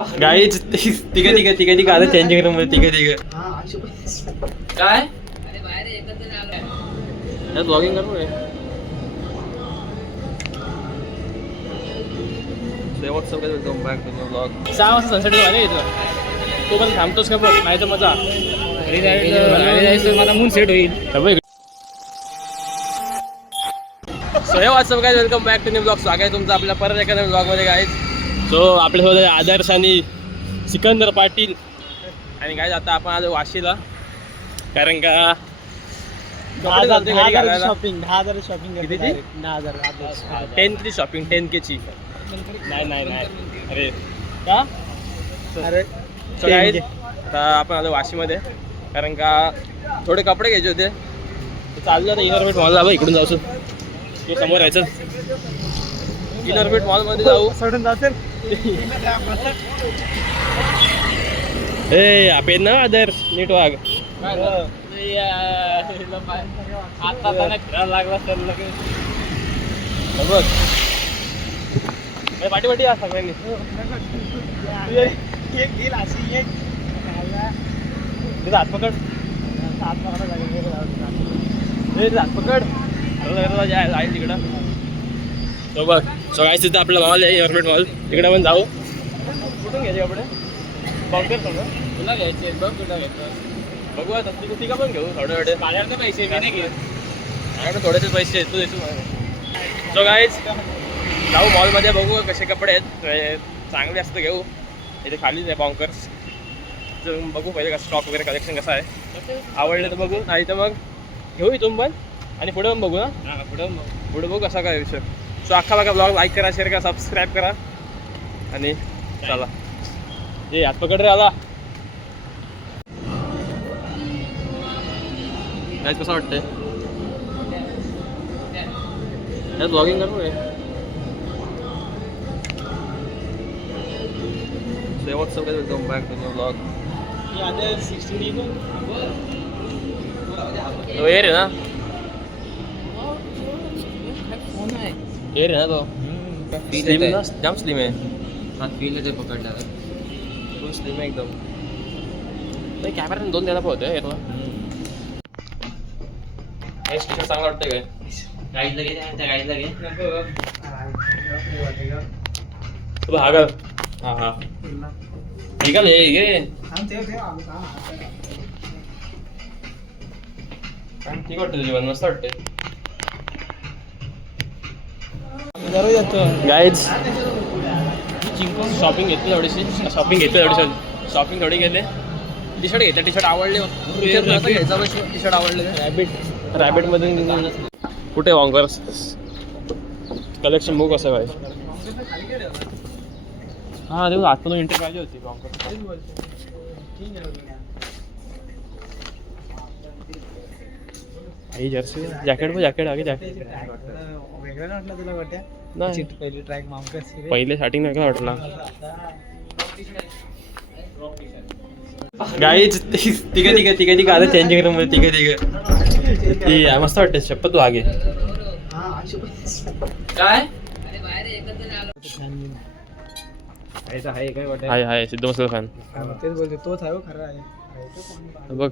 गाईच तिघ आता changing room मध्ये तिघ काय ब्लॉगिंग करू रे. What's up welcome back to blog. 6 वाजता सनसेट व्हायला येतो तो पण थांबतोस का बघ नाही तर मजा घरी जायचं मला मून सेट होईल. So hey what's up guys welcome back to new blog. स्वागत आहे तुमचं आपल्या परत एखाद्या ब्लॉगमध्ये गाईज. सो आपल्यासोबत आदर्श आणि सिकंदर पाटील आणि गाईज आता आपण आलो वाशीला कारण का shopping 10,000 shopping 10K shopping 10K ची नाही अरे का अरे सो गाईज आता आपण आलो वाशीमध्ये कारण का थोडे कपडे घ्यायचे होते चालू आता इनरवेट मॉलला बघ इकडून जाऊ तू समोर राहायचं इनरवेट मॉलमध्ये जाऊ सोडून जातील ए आपण ना आदर्श नीट वाग आता फिरायला लागला तर बघ पाठी या सगळ्यांनी हात पकड हात पकड जाईल तिकडं. तो बघ सगळ्याच तिथं आपला मॉल आहे एअरपोर्ट मॉल तिकडे पण जाऊ. कुठून घ्यायचे कपडे बघते तुला घ्यायचे बघ कुठं घ्यायचं बघू आता तिघं पण घेऊ थोडे माझ्याकडे पैसे मी नाही घेत माझ्याकडे थोडेसे पैसे तू देतो. सो गाईज जाऊ मॉलमध्ये बघू कसे कपडे आहेत चांगले असतं घेऊ. इथे खालीच आहे बॉन्कर्स बघू पहिले कसं स्टॉक वगैरे कलेक्शन कसं आहे आवडलं तर बघू नाही तर मग घेऊ इथून पण आणि पुढे पण बघू ना पुढे बघू कसा काय विषय. सो अख्खा बघा ब्लॉग लाईक करा शेअर करा सबस्क्राईब करा आणि चला ये हात पकड रे आला काय कसं वाटतंय ब्लॉगिंग करू रे. What's up welcome back to new blog. तो ये रे ना ये रे ना तो स्लिम ना जाम स्लिम आहे. हा फील ते पकडला फुल स्लिम आहे एकदम. नाही कॅमेरा 2 द्यायला पाहतोय याला हे स्टिकर चांगलं वाटतंय काय गाईडला घे त्या गाईडला घे हा का हा ठीक आहे घे ठीक वाटतं तुझी पण मस्त वाटते. गाईज शॉपिंग घेतली थोडीशी शॉपिंग थोडी घेतली. टी शर्ट घेतले टी शर्ट आवडले टी शर्ट आवडले रॅबिटमधून कुठे वॉंगर्स कलेक्शन बघू कसं पाहिजे. हाँ देखो आजपासून एंट्री पाहिजे होती आई जर्सी जॅकेट आगे जॅकेट वेगळं वाटलं तुला वाटतं नाही पहिली ट्रॅक मामकस पहिले स्टार्टिंग नाही का वाटला गाईच तिघ आता चेंजिंग रूम मध्ये तिघ ती मस्त वाटते शपथ तू आगे काय हाय सिद्धू मसल फॅन तेच बोलते तोच आहे खरं आहे बघ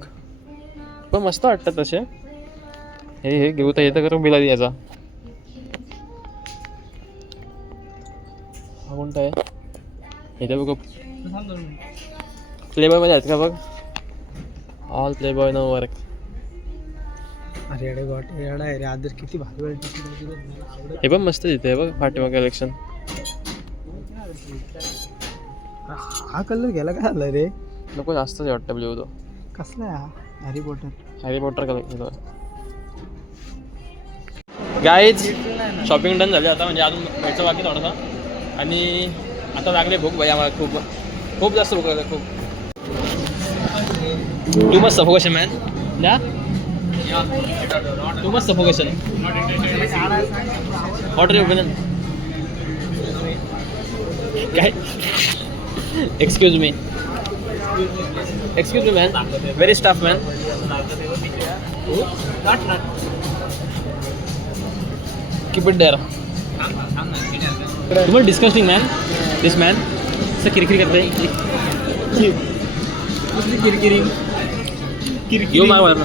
पण मस्त वाटतं तसे. हे घेऊ तर येतं करून बिला याचा हा कोणता आहे इथे बघ प्लेबॉय मध्ये आहेत का बघ ऑल प्लेबॉय नो वर्क. अरे अरे गॉट एवढा आहे रे आदर किती भारी हे पण मस्त तिथे बघ फाटेमा कलेक्शन. हा कलर गेला काय झालं रे नको जास्तच वाटतं ब्ल्यू तो कसला आहे Harry Potter collection. Guys shopping done झाली आता म्हणजे अजून घ्यायचं बाकी थोडासा आणि आता लागले भूक भाई आम्हाला खूप जास्त भूक लागली खूप. टू मच सफोकेशन मॅन ना too much suffocation order your opinion काय excuse me man very staff man keep it there. तुम्हाला डिस्कस्टिंग मॅन दिस मॅन असं किरकिरी करतोय येऊ माग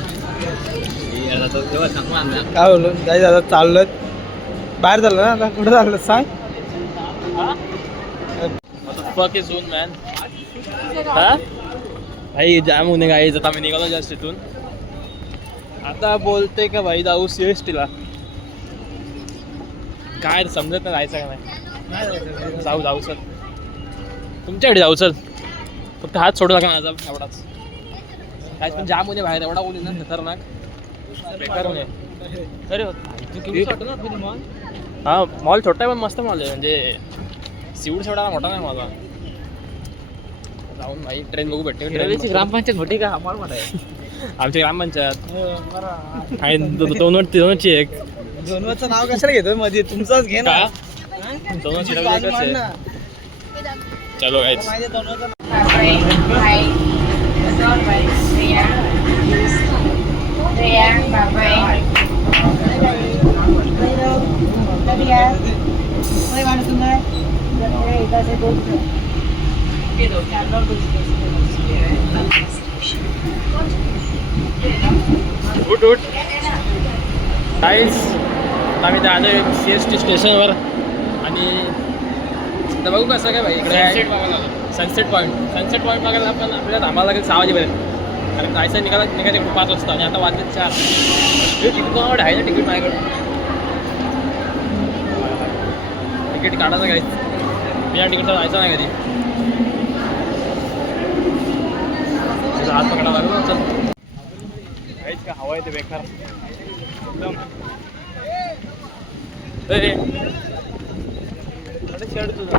काय बोललो जायचं आता चाललं बाहेर चाललं ना आता कुठं चाललं सांग फक इज झोन मॅन हा भाई जाम होणे काय आता आम्ही निघालो जास्त तिथून आता बोलते का भाई जाऊ CST-ला काय समजत नाही जायचं का नाही जाऊ सर तुमच्याकडे जाऊ सर फक्त हात सोडू नका माझा एवढाच काय पण जाम होणे बाहेर एवढा होणे ना खतरनाक बेकार होणे अरे हा मॉल छोटा आहे पण मस्त मॉल आहे म्हणजे सीवूड एवढा मोठा नाही माझा जाऊन भाई ट्रेन बघू भेटते ग्रामपंचायत मोठी का मॉल मोठा आहे आमची ग्रामपंचायत आहे दोनची एक दोनवरचं नाव कशाला घेतोय मध्ये तुमचाच घे ना दोनची चलो गाईज उठ गाईज आम्ही त्या आलो CST स्टेशनवर आणि तर बघू कसं काय भाई इकडे सनसेट पॉईंट बघायला आपण आपल्याला थांबायला लागेल 6 वाजेपर्यंत कारण जायचं निघायचं 5 वाजता आणि आता वाजले 4 तिकीट आहे ना तिकीट माझ्याकडं तिकीट काढायचं काय बिना तिकीटचा जायचं नाही कधी हात पकडा लागलो चल काहीच का हवा येते बेकार एकदम शर्ट तुझा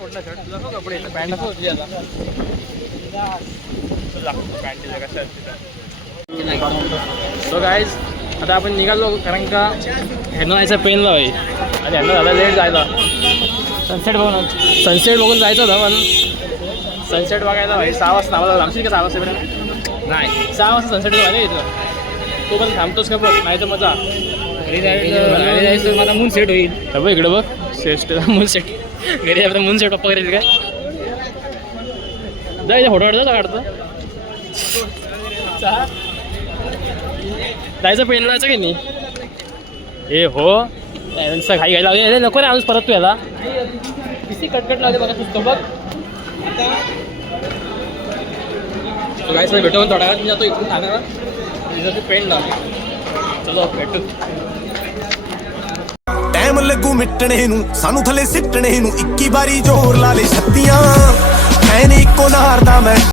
कुठला शर्ट तुझा कपडे पॅन्ट नको होती आता पॅन्ट कसं सो गाईज आता आपण निघालो कारण का ह्यांना जायचं पेनला होई आणि ह्यांना झाला लेट जायला सनसेट बघून जायचं होतं पण सनसेट बघायला भाई 6 वाजता आम्हाला लांबशील का 6 वाजतापर्यंत नाही 6 वाजता सनसेट व्हायला इथं तो पण थांबतोस का बघ नाही तर मजा घरी जायचं मला मून सेट होईल बघ इकडं बघ सेट मून सेट घरी आपलं मून सेट पप्पा करेल काय जायचं फोटो काढतो काढतो जायचं पेन जायचं की नाही हे हो नुसतं घाई लावले नको रे आणूच परत तू याला किती कटकट लावले बघा सुचतो बघ काय सर भेटून थोडा वेळ जातो इकडून ठाण्याला तिथं पेन लावले चलो भेटू ਟਾਈਮ ਲੱਗੂ ਮਿਟਣੇ ਨੂੰ ਸਾਨੂੰ ਥੱਲੇ ਸਿੱਟਣੇ ਨੂੰ 21 ਵਾਰੀ ਜ਼ੋਰ ਲਾ ਲੈ ਛੱਤੀਆਂ ਐ ਨੀ ਇੱਕੋ ਨਾਰ ਦਾ ਮੈਂ